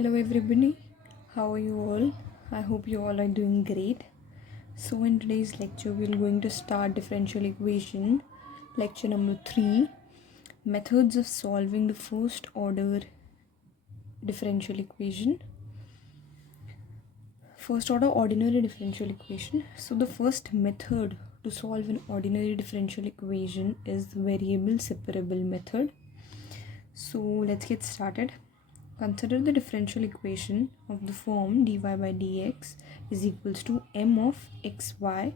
Hello everybody, how are you all? I hope you all are doing great. So in today's lecture we are going to start differential equation, lecture number 3, methods of solving the first order differential equation. First order ordinary differential equation. So the first method to solve an ordinary differential equation is variable separable method. So let's get started. Consider the differential equation of the form dy by dx is equals to m of xy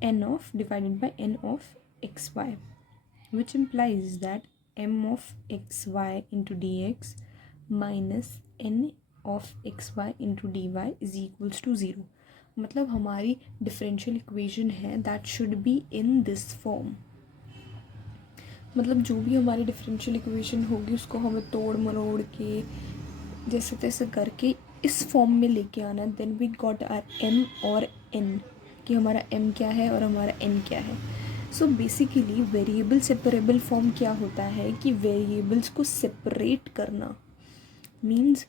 n of divided by n of xy, which implies that m of xy into dx minus n of xy into dy is equals to 0. मतलब हमारी differential equation है that should be in this form. मतलब जो भी हमारी differential equation होगी उसको हमें तोड़ मरोड़ के जैसे तैसे करके इस फॉर्म में लेके आना. Then we got are m और n कि हमारा m क्या है और हमारा n क्या है. So basically variable separable form क्या होता है कि वेरिएबल्स को सेपरेट करना मीन्स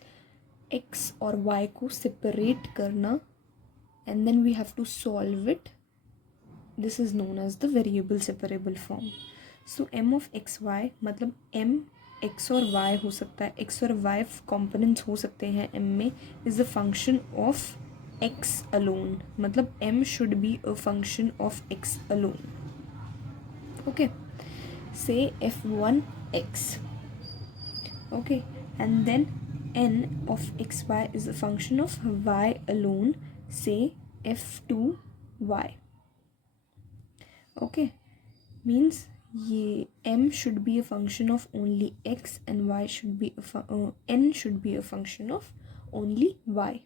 x और y को सेपरेट करना and then we have to solve it. This is known as the variable separable form. So m of x y मतलब m x और y हो सकता है, x और y कॉम्पोनेंट्स हो सकते हैं m में, is the function of x alone. मतलब m should be a function of x alone. Okay, say f1x. Okay, and then n of xy is a function of y alone, say f2y. Okay, means ये m should be a function of only x and y should be n should be a function of only y.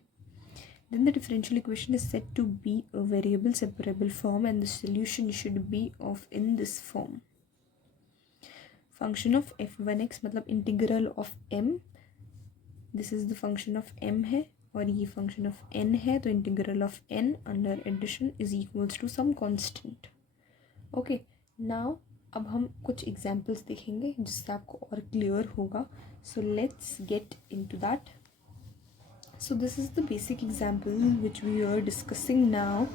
Then the differential equation is said to be a variable separable form and the solution should be of in this form. Function of f1x मतलब integral of m. This is the function of m है और ये function of n है, तो integral of n under addition is equals to some constant. Okay, now अब हम कुछ examples देखेंगे जिससे आपको और क्लियर होगा. So let's get into that. So this is the basic example which we are discussing now.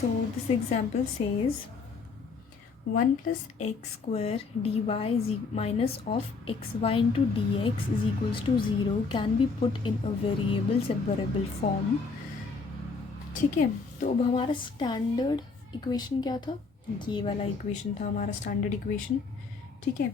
So this example says 1 plus x square dy minus of xy into dx is equals to 0 can be put in a variable separable form. ठीक है, तो अब हमारा standard equation क्या था? ये वाला equation था हमारा स्टैंडर्ड इक्वेशन. ठीक है,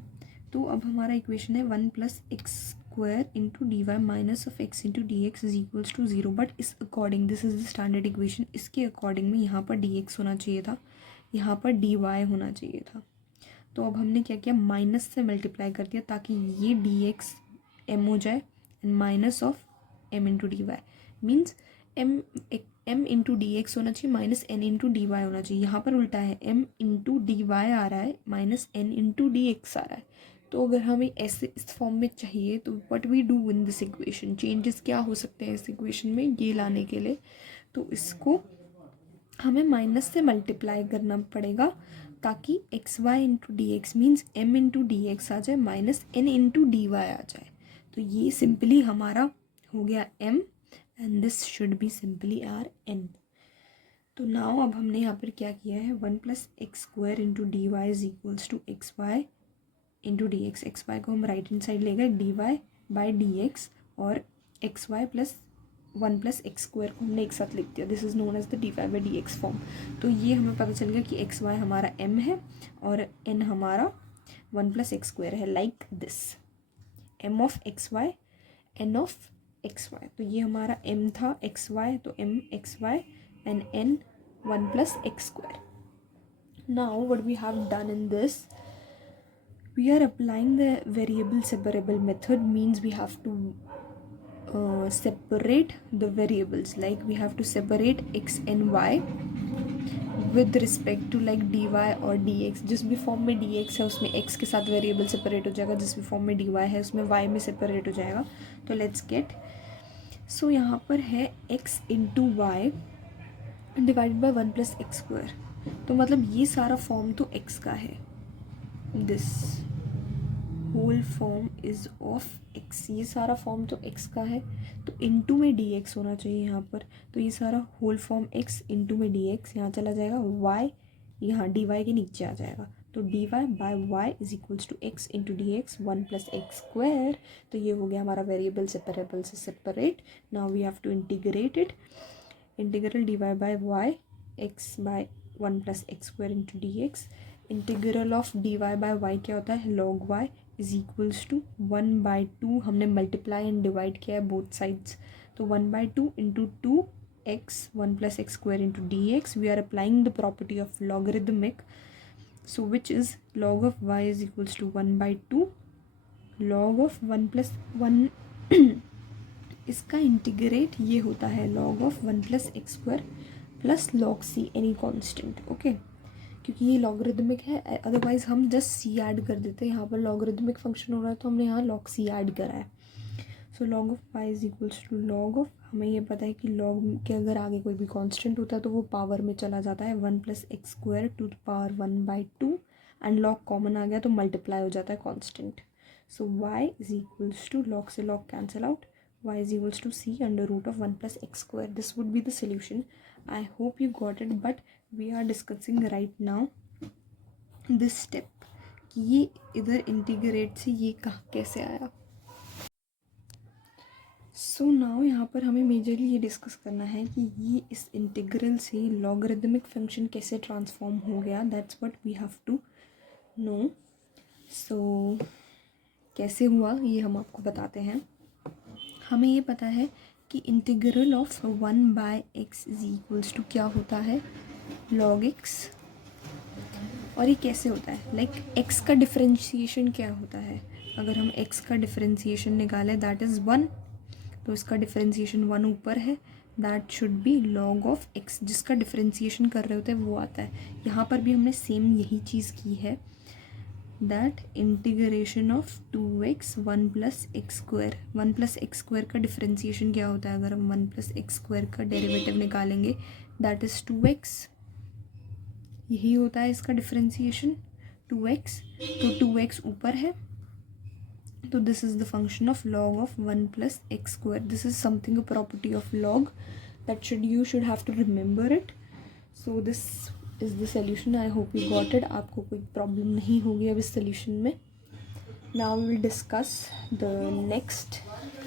तो अब हमारा इक्वेशन है 1 plus x square into dy minus of x into dx is equals to 0. But इस according this is the standard equation. इसके अकॉर्डिंग में यहाँ पर dx होना चाहिए था, यहाँ पर dy होना चाहिए था. तो अब हमने क्या किया, माइनस से मल्टीप्लाई कर दिया ताकि ये dx m हो जाए and minus of m into d y means m into d x होना चाहिए minus n into d y होना चाहिए. यहाँ पर उल्टा है, m इंटू डी वाई आ रहा है minus n into d x आ रहा है. तो अगर हमें ऐसे इस फॉर्म में चाहिए तो what we do in this equation, changes क्या हो सकते हैं इस इक्वेशन में ये लाने के लिए. तो इसको हमें माइनस से मल्टीप्लाई करना पड़ेगा ताकि x y into d x means m into d x आ जाए minus n into d y आ जाए. तो ये सिंपली हमारा हो गया m and this should be simply our n. तो नाउ अब हमने यहाँ पर क्या किया है, 1 plus x square into dy is equals to xy into dx. xy को हम राइट हैंड साइड ले गए, dy by dx और xy plus 1 plus x square को हमने एक साथ लिख दिया. This is known as the dy by dx form. तो ये हमें पता चल गया कि xy हमारा m है और n हमारा 1 plus x square है, like this m of xy n of xy. तो ये हमारा m था xy, तो m xy and n 1 plus x square. Now what we have done in this, we are applying the variable separable method, means we have to separate the variables, like we have to separate x and y with respect to like dy और dx. जिस भी form में dx है उसमें x के साथ variable separate हो जाएगा, जिस भी फॉर्म में dy है उसमें y में सेपरेट हो जाएगा. तो लेट्स गेट. सो यहाँ पर है x into y divided by 1 plus x square. तो मतलब ये सारा फॉर्म तो x का है, this whole form is of x, ये सारा फॉर्म तो x का है तो इंटू में dx होना चाहिए यहाँ पर, तो ये सारा होल फॉर्म x इंटू में dx यहाँ चला जाएगा, y यहाँ dy के नीचे आ जाएगा, तो dy by y is equals to x into d x, one plus x square. तो ये हो गया हमारा वेरिएबल सेपरेबल से separate. Now we have to integrate it, integral dy by y x by one plus x square into d x. Integral of dy by y क्या होता है, log y is equals to 1/2, हमने multiply and divide किया है both sides, तो 1/2 into 2x 1 plus x square into d x. We are applying the property of logarithmic, so which is log of y is equals to 1/2 log of 1 plus 1 इसका integrate ये होता है log of 1 plus x square plus log c any constant, okay क्योंकि ये logarithmic है, otherwise हम just c add कर देते हैं, यहाँ पर लॉगरिदमिक फंक्शन हो रहा है तो हमने यहाँ log c ऐड करा है। So log of y is equals to log of, हमें ये पता है कि log के अगर आगे कोई भी कांस्टेंट होता है तो वो पावर में चला जाता है, 1 plus x square to the power 1/2 and log common आ गया तो मल्टीप्लाई हो जाता है constant. So y is equals to log से log cancel out, y is equals to c under root of 1 plus x square. This would be the solution. I hope you got it, but we are discussing right now this step कि ये इधर integrate से ये कहाँ कैसे आया। So now यहाँ पर हमें मेजरली ये डिस्कस करना है कि ये इस इंटीग्रल से लॉगरिदमिक फंक्शन कैसे ट्रांसफॉर्म हो गया, that's what we have to know. So कैसे हुआ ये हम आपको बताते हैं। हमें ये पता है कि integral of 1/x is equals to क्या होता है, log x। और ये कैसे होता है, लाइक x का डिफरेंशिएशन क्या होता है, अगर हम x का डिफरेंशिएशन निकालें दैट इज़ 1, तो इसका डिफरेंशिएशन 1 ऊपर है, that should be log of x, जिसका डिफरेंशिएशन कर रहे होते हैं वो आता है। यहाँ पर भी हमने सेम यही चीज़ की है, that integration of 2x 1 plus x square, 1 plus x square का डिफरेंशिएशन क्या होता है, अगर हम 1 प्लस एक्स स्क्वायर का डेरिवेटिव निकालेंगे दैट इज़ 2x, यही होता है इसका डिफरेंशिएशन 2x, तो 2x ऊपर है, तो this is the function of log of 1 plus x square. This is something a property of log that you should have to remember it. So this is the solution. I hope you got it, आपको कोई problem नहीं होगी अब इस solution में। Now we will discuss the next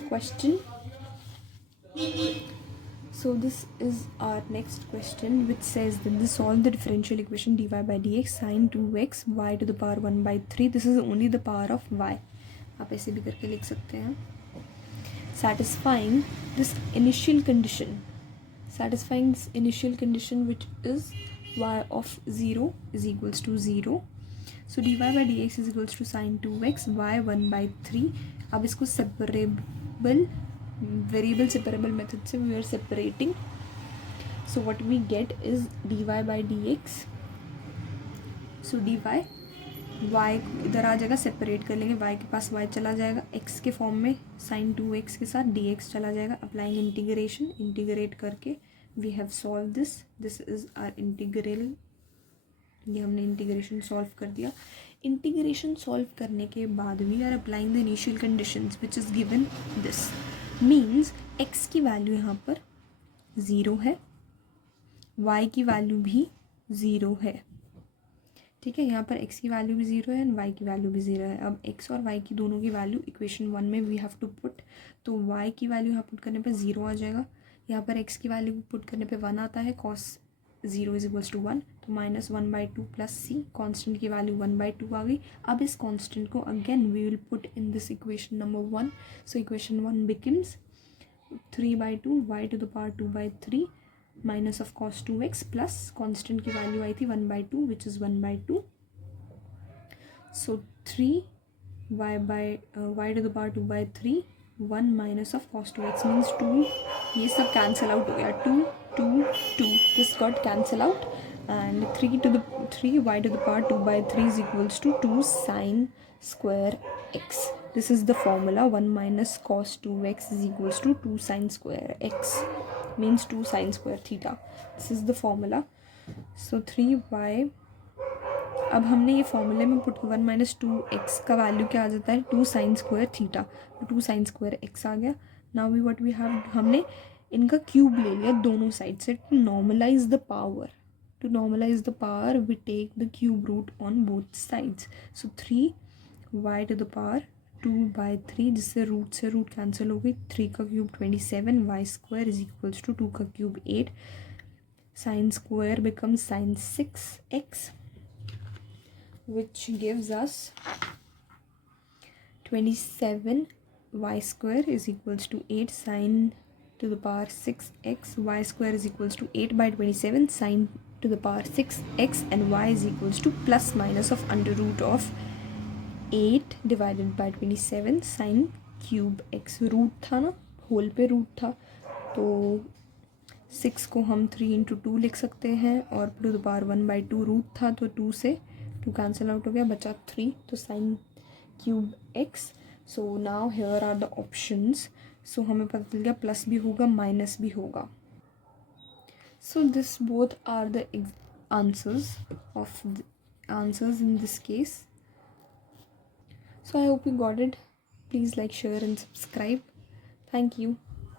question. So this is our next question, which says that this solve the differential equation dy by dx sin 2x y to the power 1/3. This is only the power of y. आप ऐसे भी करके लिख सकते हैं। Satisfying this initial condition, which is y of 0 is equals to 0. So dy by dx is equals to sin 2x y 1/3. अब इसको variable separable method से we are separating. So what we get is dy by dx. So dy y इधर आ जाएगा, separate कर लेंगे, y के पास y चला जाएगा, x के फॉर्म में sin 2x के साथ dx चला जाएगा। अप्लाइंग इंटीग्रेशन, इंटीग्रेट करके we have solve this is our integral. ये हमने इंटीग्रेशन सॉल्व कर दिया। इंटीग्रेशन सॉल्व करने के बाद we are applying the initial conditions which is given. This means x की वैल्यू यहाँ पर 0 है, y की वैल्यू भी 0 है, ठीक है। यहाँ पर x की वैल्यू भी 0 है एंड y की वैल्यू भी 0 है। अब x और y की दोनों की वैल्यू इक्वेशन 1 में वी हैव टू पुट, तो y की वैल्यू यहाँ पुट करने पे 0 आ जाएगा, यहाँ पर x की वैल्यू पुट करने पे 1 आता है, cos 0 इज इक्वल्स टू 1, तो -1/2 प्लस c, कॉन्स्टेंट की वैल्यू 1/2 आ गई। अब इस कॉन्स्टेंट को again we will put in this equation number 1। So equation 1 becomes 3/2 y to the power 2/3 minus of cos 2x plus constant की वैल्यू आई थी 1/2 which is 1/2। So 3y to the power 2/3 1 minus of cos 2x means 2, ये सब cancel out हो गया, 2 2 2, this got cancel out and 3y to the power 2/3 is equals to 2 sin square x. This is the formula, 1 minus cos 2x is equals to 2 sin square x, means 2 sin square theta. This is the formula. So 3y अब हमने ये फॉर्मूले में put 1 minus 2x का value क्या आ जाता है 2 sine square theta, तो 2 साइन स्क्वायर x आ गया. Now we what we have, हमने इनका क्यूब ले लिया दोनों साइड से. To normalize the power, we take the cube root on both sides. So 3y to the power 2/3, जिससे रूट से रूट कैंसिल हो गई. 3 का cube 27, y square is equals to 2 का cube 8, sine square becomes sine 6x, which gives us 27 y square is equals to 8 sine to the power 6x, y square is equals to 8 by 27 sine to the power 6x, and y is equals to plus minus of under root of 8 divided by 27 sine cube x. Root था ना, whole पे root था, तो 6 को हम 3 into 2 लिख सकते हैं, और टू द पावर 1/2 रूट था, तो 2 से 2 कैंसिल आउट हो गया, बचा 3, तो sine cube x. So now here are the options. So हमें पता चल गया प्लस भी होगा माइनस भी होगा. So this both are the answers in this case. So I hope you got it. Please like, share and subscribe. Thank you.